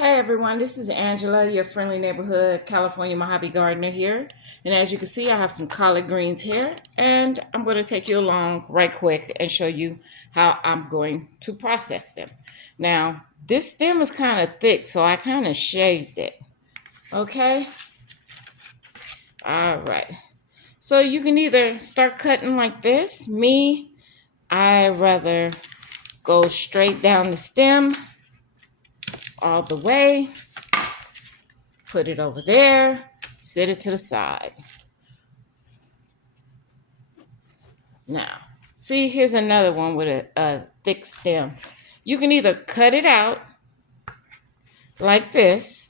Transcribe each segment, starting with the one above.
Hey everyone, this is Angela, your friendly neighborhood California Mojave gardener here. And as you can see, I have some collard greens here, and I'm going to take you along right quick and show you how I'm going to process them. Now, this stem is kind of thick, so I kind of shaved it. Okay? All right. So you can either start cutting like this. I rather go straight down the stem all the way. Put it over there, set it to the side. Now, see, here's another one with a thick stem. You can either cut it out like this,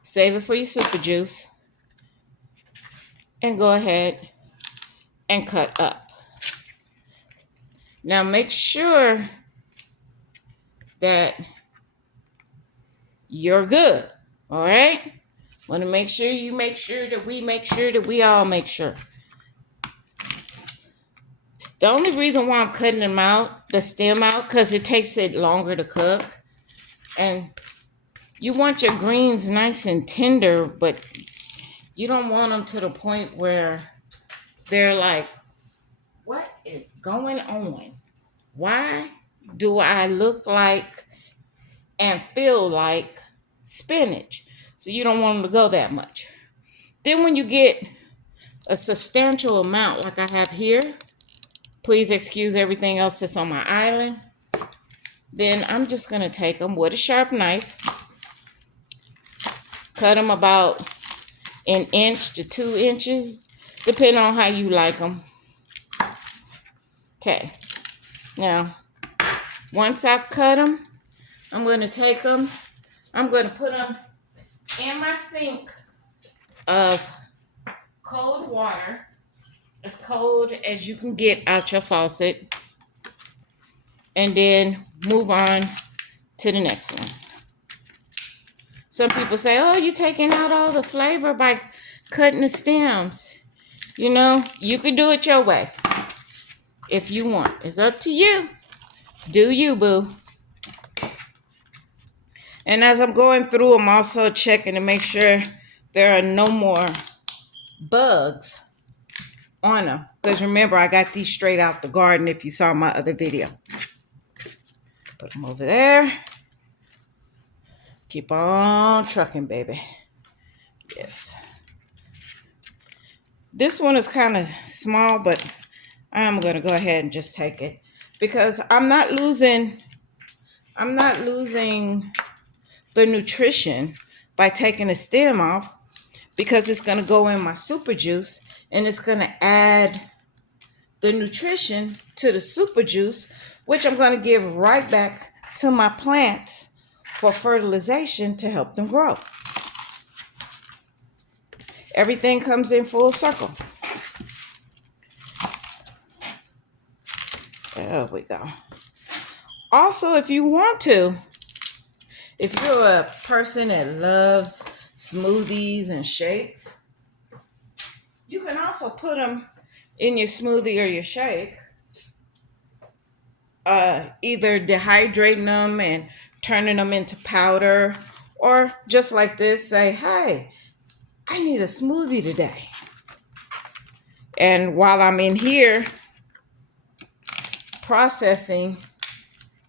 save it for your super juice, and go ahead and cut up. Now, make sure that you're good, all right? Want to make sure you make sure that we all make sure. The only reason why I'm cutting them out, the stem out, because it takes it longer to cook. And you want your greens nice and tender, but you don't want them to the point where they're like, what is going on? Why do I look like and feel like spinach? So you don't want them to go that much. Then when you get a substantial amount like I have here, please excuse everything else that's on my island. Then I'm just going to take them with a sharp knife, cut them about an inch to 2 inches, depending on how you like them. Okay, now once I've cut them, I'm going to take them, I'm going to put them in my sink of cold water, as cold as you can get out your faucet, and then move on to the next one. Some people say, oh, you're taking out all the flavor by cutting the stems. You know, you can do it your way if you want. It's up to you. Do you, boo. And as I'm going through, I'm also checking to make sure there are no more bugs on them. Because remember, I got these straight out the garden if you saw my other video. Put them over there. Keep on trucking, baby. Yes. This one is kind of small, but I'm going to go ahead and just take it. Because I'm not losing the nutrition by taking the stem off, because it's going to go in my super juice and it's going to add the nutrition to the super juice, which I'm going to give right back to my plants for fertilization to help them grow. Everything comes in full circle. There we go. Also, if you want to, if you're a person that loves smoothies and shakes, you can also put them in your smoothie or your shake. Either dehydrating them and turning them into powder, or just like this, say, hey, I need a smoothie today. And while I'm in here processing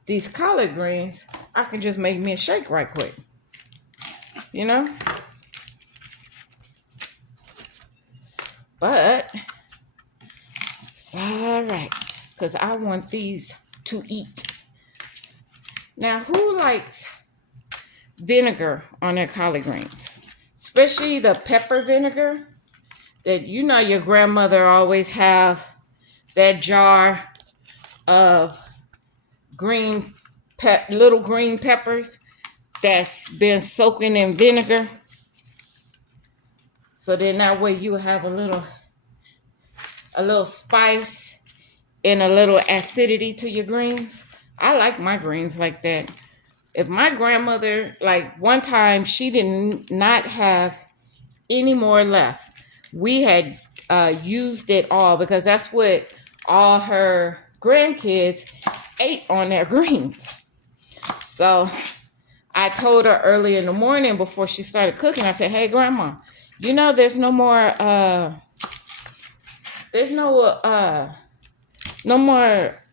these collard greens, I can just make me a shake right quick. You know? But it's all right, because I want these to eat. Now, who likes vinegar on their collard greens? Especially the pepper vinegar that you know your grandmother always have that jar of little green peppers that's been soaking in vinegar. So then that way you have a little spice and a little acidity to your greens. I like my greens like that. If my grandmother, like one time, she did not have any more left. We had used it all because that's what all her grandkids ate on their greens. So I told her early in the morning before she started cooking, I said, hey, Grandma, you know there's no more, no more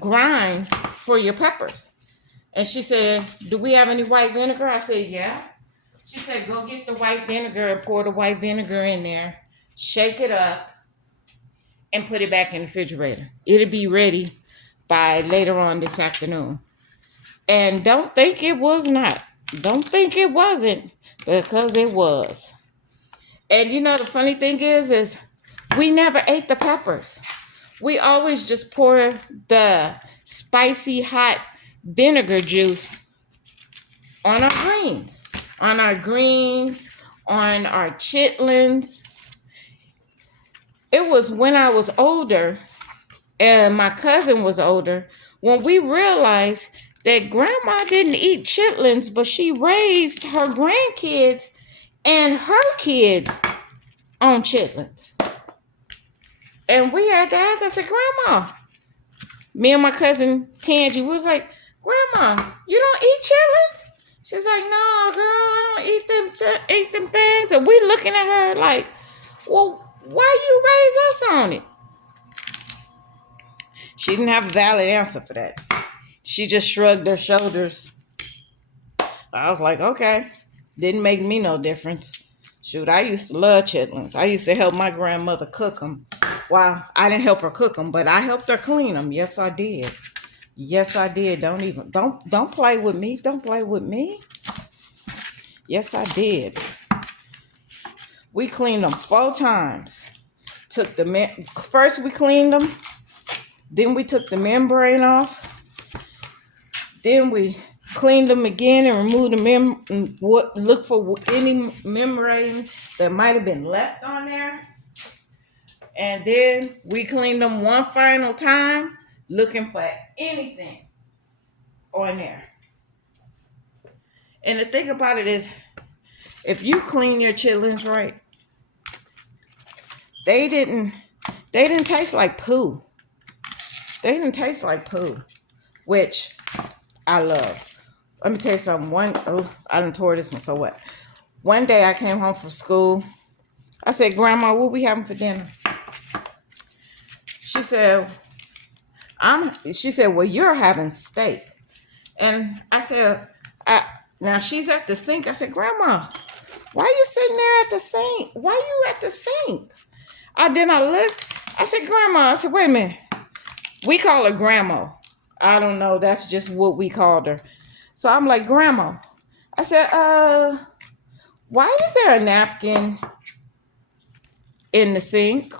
grind for your peppers. And she said, do we have any white vinegar? I said, yeah. She said, go get the white vinegar and pour the white vinegar in there, shake it up, and put it back in the refrigerator. It'll be ready by later on this afternoon. And don't think it was not. Don't think it wasn't, because it was. And you know the funny thing is we never ate the peppers. We always just pour the spicy hot vinegar juice on our greens. On our greens, on our chitlins. It was when I was older and my cousin was older when we realized that Grandma didn't eat chitlins, but she raised her grandkids and her kids on chitlins. And we had to ask, I said, Grandma, me and my cousin Tangie was like, Grandma, you don't eat chitlins? She's like, no, girl, I don't eat them things. And we looking at her like, well, why you raise us on it? She didn't have a valid answer for that. She just shrugged her shoulders. I was like, okay. Didn't make me no difference. Shoot, I used to love chitlins. I used to help my grandmother cook them. Well, I didn't help her cook them, but I helped her clean them. Yes, I did. Yes, I did. Don't play with me. Don't play with me. Yes, I did. We cleaned them 4 times. First we cleaned them. Then we took the membrane off. Then we cleaned them again and removed the look for any membrane that might have been left on there. And then we cleaned them one final time, looking for anything on there. And the thing about it is, if you clean your chitlins right, they didn't taste like poo. They didn't taste like poo, which I love. Let me tell you something. I done tore this one, so what? One day I came home from school. I said, Grandma, what we having for dinner? She said, well, you're having steak. And I said, now she's at the sink. I said, Grandma, why you sitting there at the sink? Why you at the sink? Then I looked. I said, Grandma. I said, wait a minute. We call her Grandma. I don't know. That's just what we called her. So I'm like, Grandma. I said, why is there a napkin in the sink?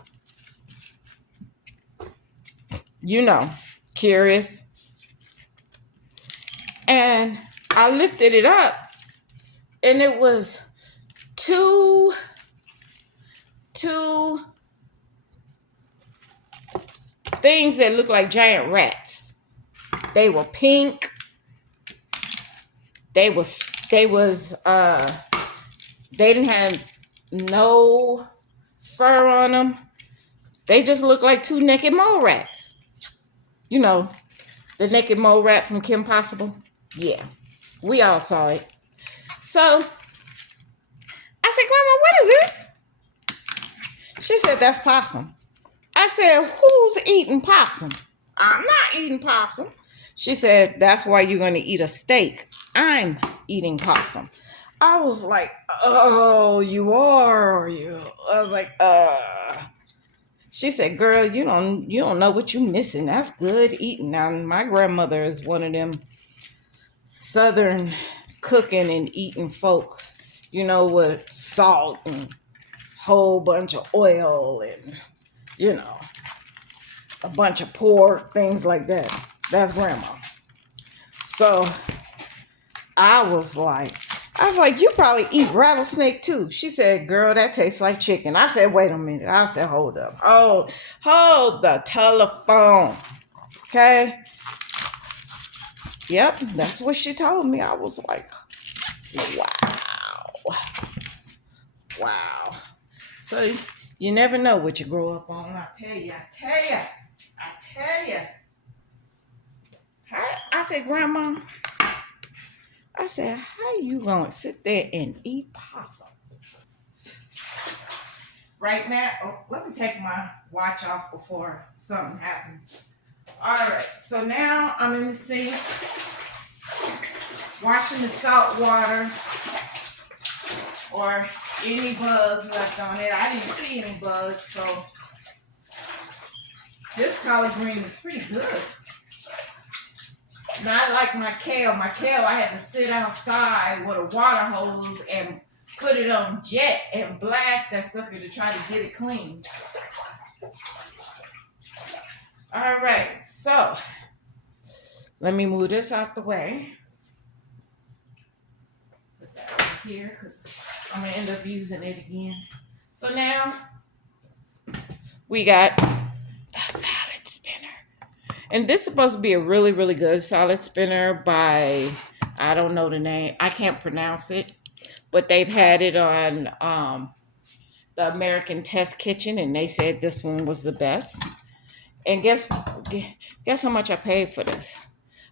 You know, curious. And I lifted it up, and it was two things that looked like giant rats. They were pink. They didn't have no fur on them. They just looked like 2 naked mole rats. You know, the naked mole rat from Kim Possible. Yeah, we all saw it. So I said, Grandma, what is this? She said, that's possum. I said, who's eating possum? I'm not eating possum. She said, that's why you're going to eat a steak. I'm eating possum. I was like, oh, you are, you? I was like, She said, girl, you don't know what you're missing. That's good eating. Now, my grandmother is one of them Southern cooking and eating folks, you know, with salt and whole bunch of oil and, you know, a bunch of pork, things like that. That's Grandma. So I was like, you probably eat rattlesnake too. She said, girl, that tastes like chicken. I said, wait a minute. I said, hold up. Hold the telephone. Okay. Yep, that's what she told me. I was like, wow. So, You never know what you grow up on. I tell you, I tell you, I tell you. I said, Grandma, I said, how you gonna sit there and eat possum? Right now, oh, let me take my watch off before something happens. All right, so now I'm in the sink, washing the salt water or any bugs left on it. I didn't see any bugs, so this collard green is pretty good. Not like my kale. My kale, I had to sit outside with a water hose and put it on jet and blast that sucker to try to get it clean. All right, so let me move this out the way. Put that over here because I'm going to end up using it again. So now we got a salad spinner. And this is supposed to be a really, really good salad spinner by, I don't know the name. I can't pronounce it. But they've had it on the American Test Kitchen, and they said this one was the best. And guess how much I paid for this?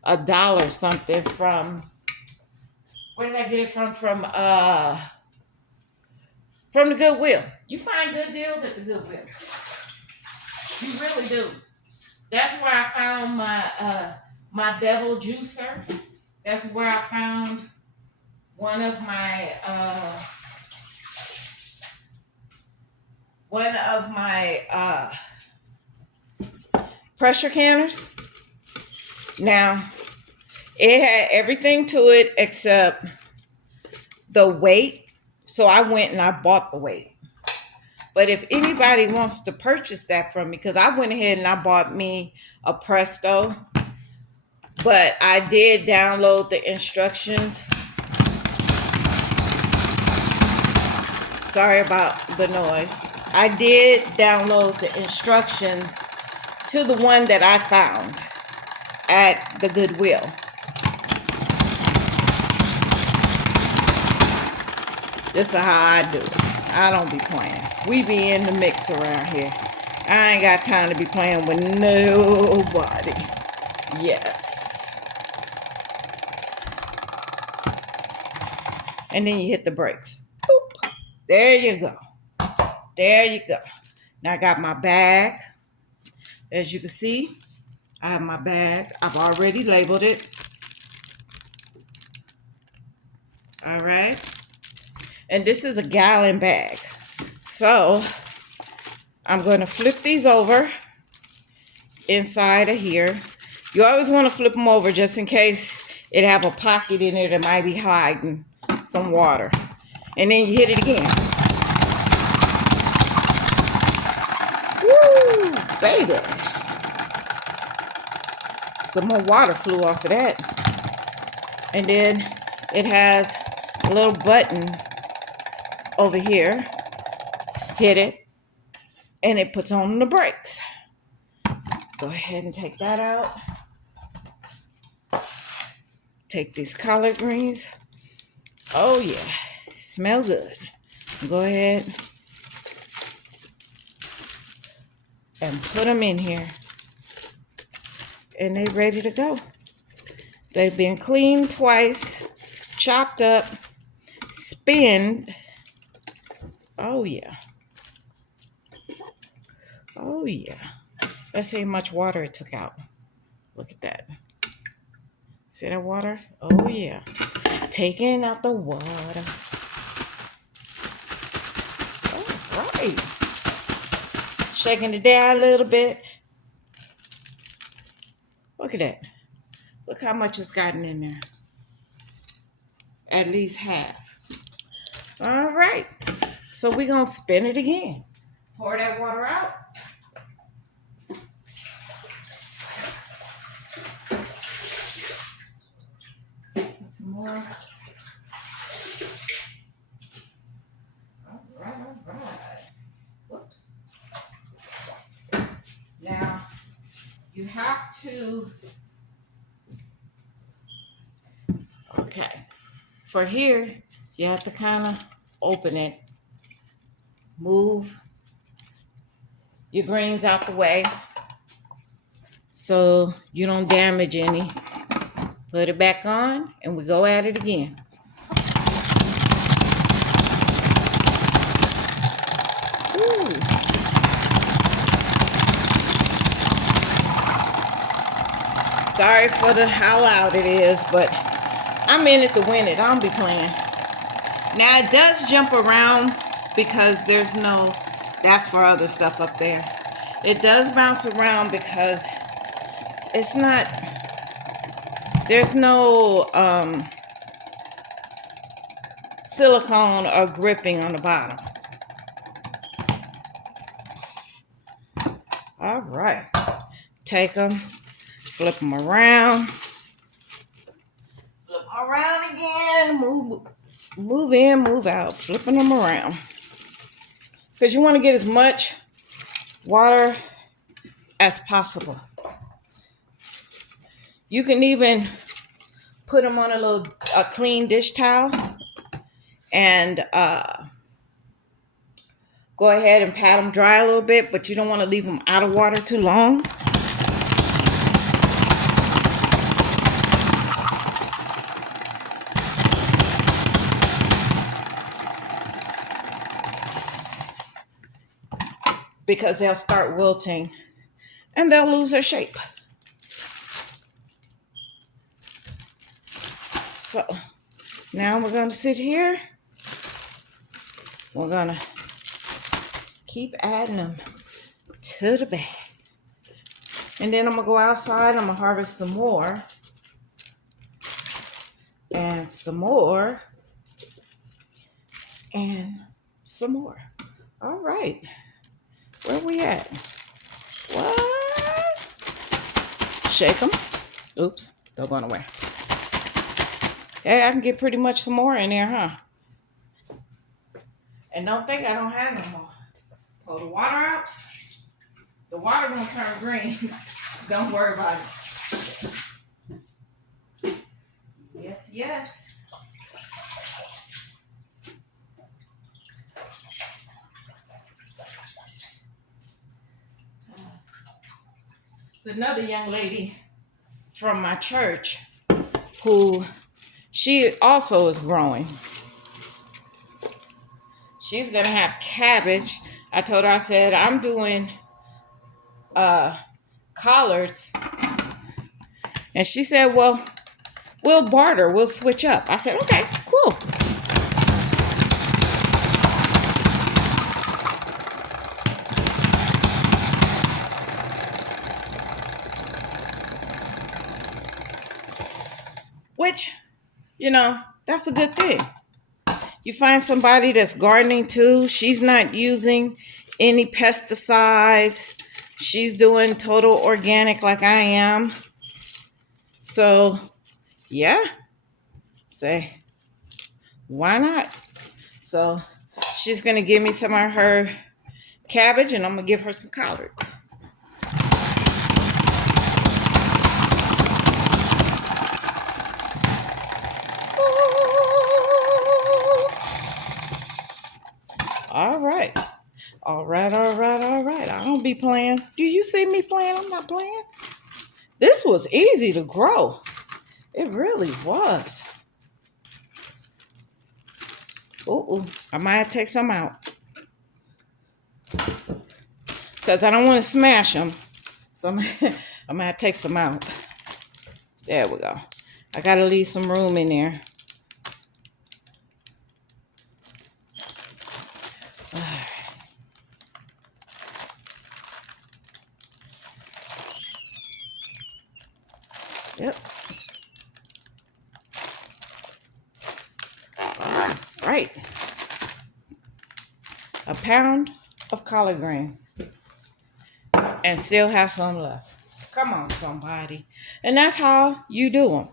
$1 something from, where did I get it from? From the Goodwill. You find good deals at the Goodwill. You really do. That's where I found my Bevel juicer. That's where I found one of my pressure canners. Now, it had everything to it except the weight. So I went and I bought the weight. But if anybody wants to purchase that from me, because I went ahead and I bought me a Presto, but I did download the instructions. Sorry about the noise. I did download the instructions to the one that I found at the Goodwill. This is how I do it. I don't be playing. We be in the mix around here. I ain't got time to be playing with nobody. Yes. And then you hit the brakes. Boop. There you go. There you go. Now I got my bag. As you can see, I have my bag. I've already labeled it. All right. And this is a gallon bag. So I'm going to flip these over inside of here. You always want to flip them over just in case it have a pocket in it that might be hiding some water. And then you hit it again. Woo, baby. Some more water flew off of that. And then it has a little button over here. Hit it. And it puts on the brakes. Go ahead and take that out. Take these collard greens. Oh yeah, smell good. Go ahead and put them in here. And they're ready to go. They've been cleaned twice, chopped up, spinned. Oh yeah. Oh yeah. Let's see how much water it took out. Look at that. See that water? Oh yeah. Taking out the water. All right. Shaking it down a little bit. Look at that. Look how much it's gotten in there. At least half. All right. So we're going to spin it again. Pour that water out. Put some more. All right. Whoops. Now, you have to, okay, for here, you have to kind of open it, move your greens out the way so you don't damage any. Put it back on and we go at it again. Ooh. Sorry for how loud it is, but I'm in it to win it. I don't be playing. Now it does jump around because there's no, that's for other stuff up there. It does bounce around because it's not, there's no silicone or gripping on the bottom. All right, take them, flip them around, flip them around again, move in, move out, flipping them around. Because you want to get as much water as possible. You can even put them on a clean dish towel and go ahead and pat them dry a little bit, but you don't want to leave them out of water too long. Because they'll start wilting and they'll lose their shape. So now we're going to sit here. We're going to keep adding them to the bag. And then I'm going to go outside. I'm going to harvest some more. And some more. And some more. All right. Where we at? What? Shake them. Oops. They're going away. Yeah, I can get pretty much some more in there, huh? And don't think I don't have no more. Pull the water out. The water gonna turn green. Don't worry about it. Yes, yes. It's another young lady from my church who she also is growing. She's gonna have cabbage. I told her, I said, I'm doing collards. And she said, well, we'll barter, we'll switch up. I said, okay, cool. Which, that's a good thing. You find somebody that's gardening too. She's not using any pesticides. She's doing total organic like I am. So, yeah. Say, why not? So, she's going to give me some of her cabbage and I'm going to give her some collards. All right. All right. I don't be playing. Do you see me playing? I'm not playing. This was easy to grow. It really was. Ooh, I might have to take some out. Because I don't want to smash them. So I'm going to have to take some out. There we go. I got to leave some room in there. Yep. Right. A pound of collard greens. And still have some left. Come on, somebody. And that's how you do them.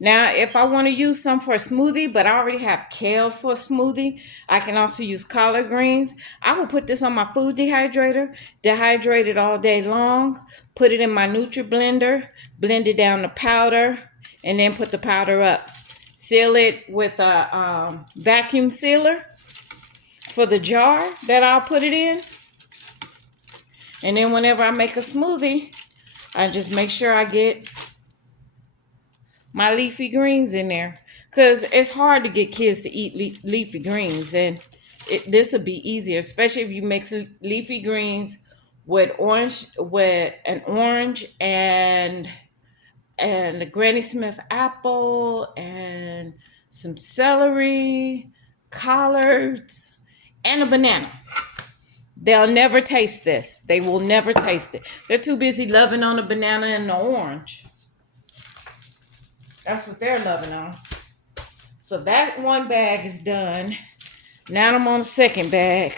Now, if I want to use some for a smoothie, but I already have kale for a smoothie, I can also use collard greens. I will put this on my food dehydrator, dehydrate it all day long, put it in my NutriBlender, blend it down to powder, and then put the powder up. Seal it with a vacuum sealer for the jar that I'll put it in. And then whenever I make a smoothie, I just make sure I get my leafy greens in there. Because it's hard to get kids to eat leafy greens. And this would be easier, especially if you mix leafy greens with an orange and a Granny Smith apple and some celery, collards, and a banana. They'll never taste this. They will never taste it. They're too busy loving on the banana and the orange. That's what they're loving on. So that one bag is done. Now I'm on the second bag.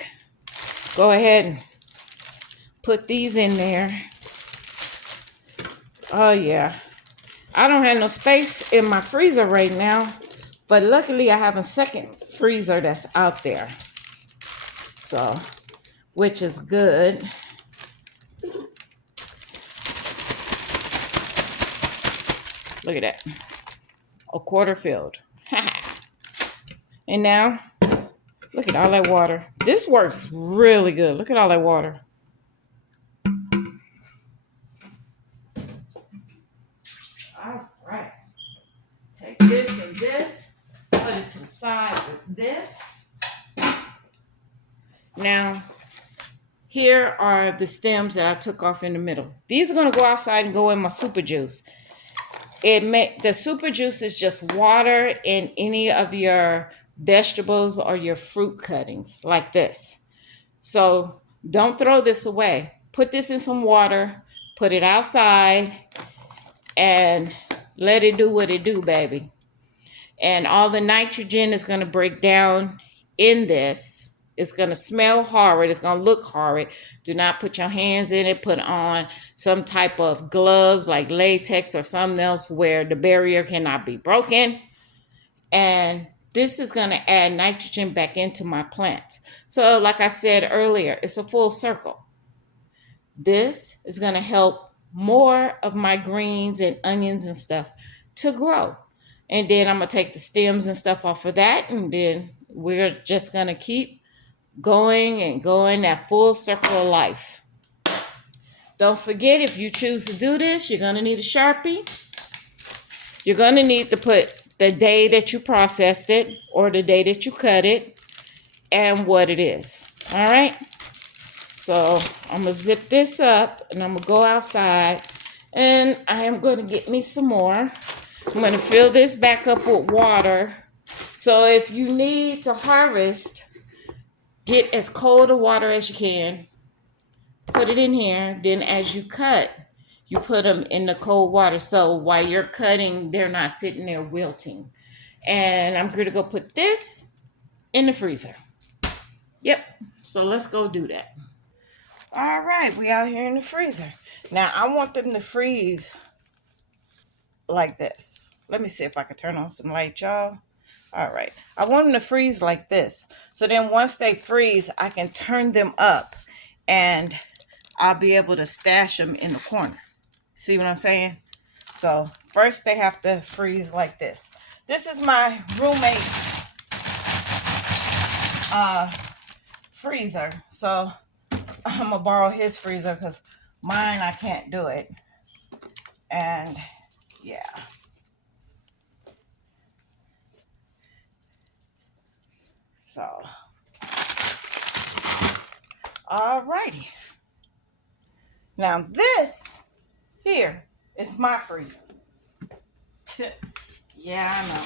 Go ahead and put these in there. Oh yeah. I don't have no space in my freezer right now, but luckily I have a second freezer that's out there. So, which is good. Look at that. A quarter filled. And now, look at all that water. This works really good. Look at all that water. All right. Take this and this. Put it to the side with this. Now, here are the stems that I took off in the middle. These are going to go outside and go in my super juice. The super juice is just water and any of your vegetables or your fruit cuttings like this. So don't throw this away. Put this in some water, put it outside, and let it do what it do, baby. And all the nitrogen is going to break down in this. It's going to smell horrid. It's going to look horrid. Do not put your hands in it. Put on some type of gloves like latex or something else where the barrier cannot be broken. And this is going to add nitrogen back into my plants. So like I said earlier, it's a full circle. This is going to help more of my greens and onions and stuff to grow. And then I'm going to take the stems and stuff off of that. And then we're just going to keep going and going that full circle of life. Don't forget, if you choose to do this, you're going to need a Sharpie. You're going to need to put the day that you processed it or the day that you cut it and what it is. All right. So I'm going to zip this up and I'm going to go outside and I am going to get me some more. I'm going to fill this back up with water. So if you need to harvest, get as cold of water as you can. Put it in here. Then as you cut, you put them in the cold water. So while you're cutting, they're not sitting there wilting. And I'm going to go put this in the freezer. Yep. So let's go do that. All right. We out here in the freezer. Now I want them to freeze like this. Let me see if I can turn on some light, y'all. All right. I want them to freeze like this. So then once they freeze, I can turn them up and I'll be able to stash them in the corner. See what I'm saying? So first they have to freeze like this. This is my roommate's freezer. So I'm going to borrow his freezer because mine, I can't do it. And yeah. So, alrighty. Now this here is my freezer. Yeah, I know.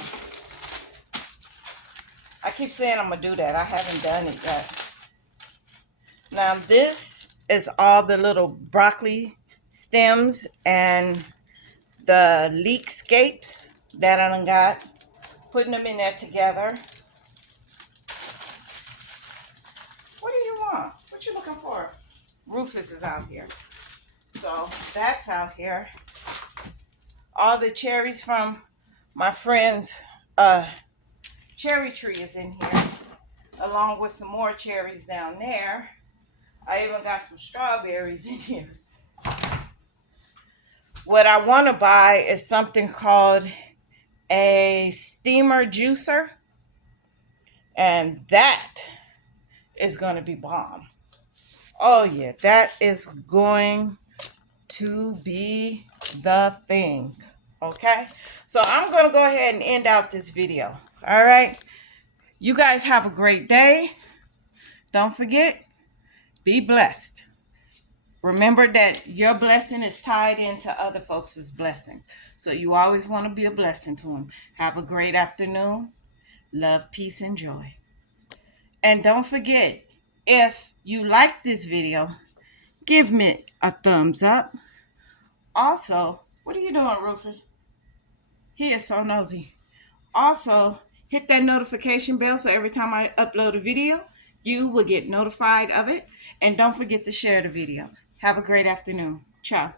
I keep saying I'm going to do that. I haven't done it yet. Now this is all the little broccoli stems and the leek scapes that I done got. Putting them in there together. What do you want? What you looking for? Rufus is out here. So that's out here. All the cherries from my friend's cherry tree is in here, along with some more cherries down there. I even got some strawberries in here. What I want to buy is something called a steamer juicer, and that is going to be bomb. Oh yeah, that is going to be the thing. Okay, so I'm gonna go ahead and end out this video. All right, you guys have a great day. Don't forget, be blessed. Remember that your blessing is tied into other folks' blessing. So you always want to be a blessing to them. Have a great afternoon. Love, peace, and joy. And don't forget, if you like this video, give me a thumbs up. Also, what are you doing, Rufus? He is so nosy. Also, hit that notification bell so every time I upload a video, you will get notified of it. And don't forget to share the video. Have a great afternoon. Ciao.